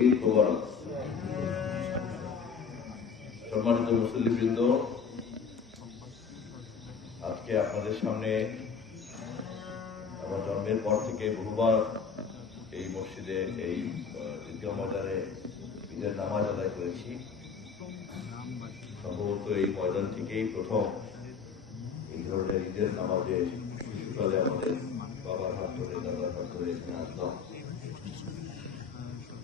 ঈদ মোবারক। সম্মানিত মুসল্লিবৃন্দ, আজকে আপনাদের সামনে আমার জন্মের পর থেকে বহুবার এই মসজিদে, এই দ্বিতীয় ময়দানে ঈদের নামাজ আদায় করেছি। সম্ভবত এই ময়দান থেকেই প্রথম এই ধরনের ঈদের নামাজে শিশুকালে আমাদের বাবার হাত ধরে, দাদার হাত ধরে এখানে আসতাম।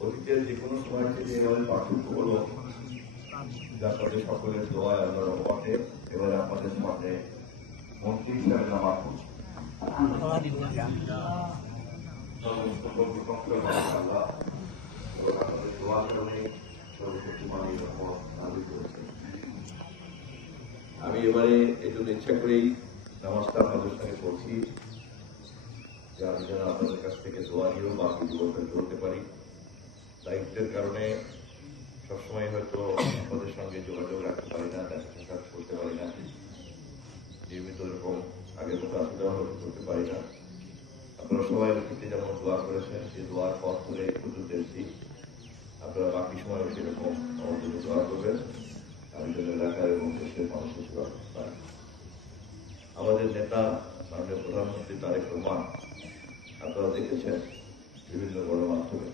অতীতের যে কোনো সময় থেকে এভাবে পার্থক্য হলো আপনাদের সকলের দোয়ায় আল্লাহর রহমতে এবারে আপনাদের সামনে মন্ত্রী হিসাবে নামাজ পড়ছি। আমি এবারে এই জন্য ইচ্ছা করেই নামাজটা আপনাদের সঙ্গে পড়ছি যে আমি যেন আপনাদের কাছ থেকে দোয়া নিয়েও বাকি জীবনটা চলতে পারি। দায়িত্বের কারণে সবসময় হয়তো আপনাদের সঙ্গে যোগাযোগ রাখতে পারি না, দেখা সাক্ষাৎ করতে পারি না, নিয়মিত এরকম আগের মতো আসলে করতে পারি না। আপনারা সবাই অতীতে যেমন দোয়া করেছেন, সেই দোয়ার পথ ধরে পর্যন্ত এসেছি। আপনারা বাকি সময়ও সেরকম আমার জন্য দোয়া করবেন, আমি যেন এলাকার এবং দেশের মানুষের সেবা করতে পারি। আমাদের নেতা মাননীয় প্রধানমন্ত্রী তারেক রহমান, আপনারা দেখেছেন বিভিন্ন গণমাধ্যমে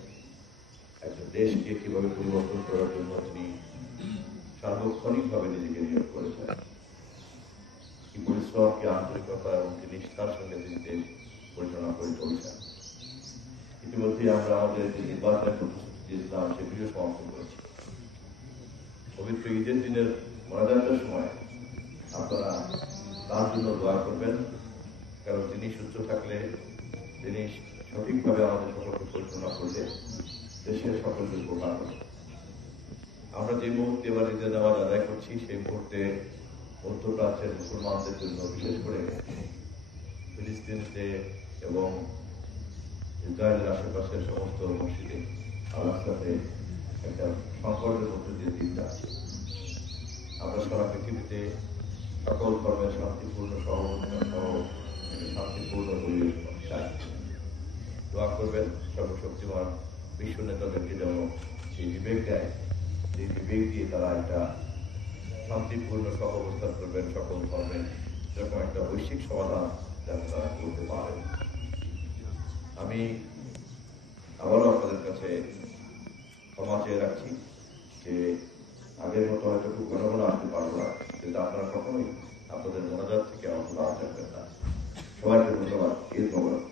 একটা দেশকে কিভাবে পরিবর্তন করার জন্য তিনি সার্বক্ষণিকভাবে নিজেকে নিয়োগ করেছেন। কি পরিশ্রম, কি আন্তরিকতা এবং কি নিষ্ঠার সঙ্গে তিনি দেশ পরিচালনা করে চলছেন। ইতিমধ্যে আমরা আমাদের যে নির্বাচনের প্রতিশ্রুতি দিয়েছিলাম সেটিও সমাপ্ত করেছি। পবিত্র ঈদের দিনের মনোজাতের সময় আপনারা তার জন্য দোয়া করবেন, কারণ তিনি সুস্থ থাকলে, তিনি সঠিকভাবে আমাদের সকলকে পরিচালনা করলে দেশের সকলের উপকার হবে। আমরা যে মুহূর্তে এবার ঈদের নামাজ আদায় করছি, সেই মুহূর্তে মধ্যপ্রাচ্যের মুসলমানদের জন্য, বিশেষ করে ফিলিস্তিনিতে এবং ইসরায়েলের আশেপাশের সমস্ত মসজিদে আলাস্কাতে একটা সংকটের মধ্যে দিয়ে দিন যাচ্ছে। আমরা সারা পৃথিবীতে সকল ধর্মের শান্তিপূর্ণ সহযোগিতা সহ শান্তিপূর্ণ পরিবেশ চাই। দোয়া করবেন সর্বশক্তিমান বিশ্ব নেতাদেরকে যেন সেই বিবেক দেয়, যে বিবেক দিয়ে তারা একটা শান্তিপূর্ণ সহাবস্থান করবেন সকল ধর্মের, এরকম একটা বৈশ্বিক সমাধান যেন তারা করতে পারেন। আমি আবারও আপনাদের কাছে ক্ষমা চেয়ে রাখছি যে আগের মতো হয়তো খুব ঘন ঘন আসতে পারবো না, কিন্তু আপনারা কখনোই আপনাদের মনোজাত থেকে আমার কোনো আশা করবেন না। সবাইকে ধন্যবাদ। ঈদ মোবারক।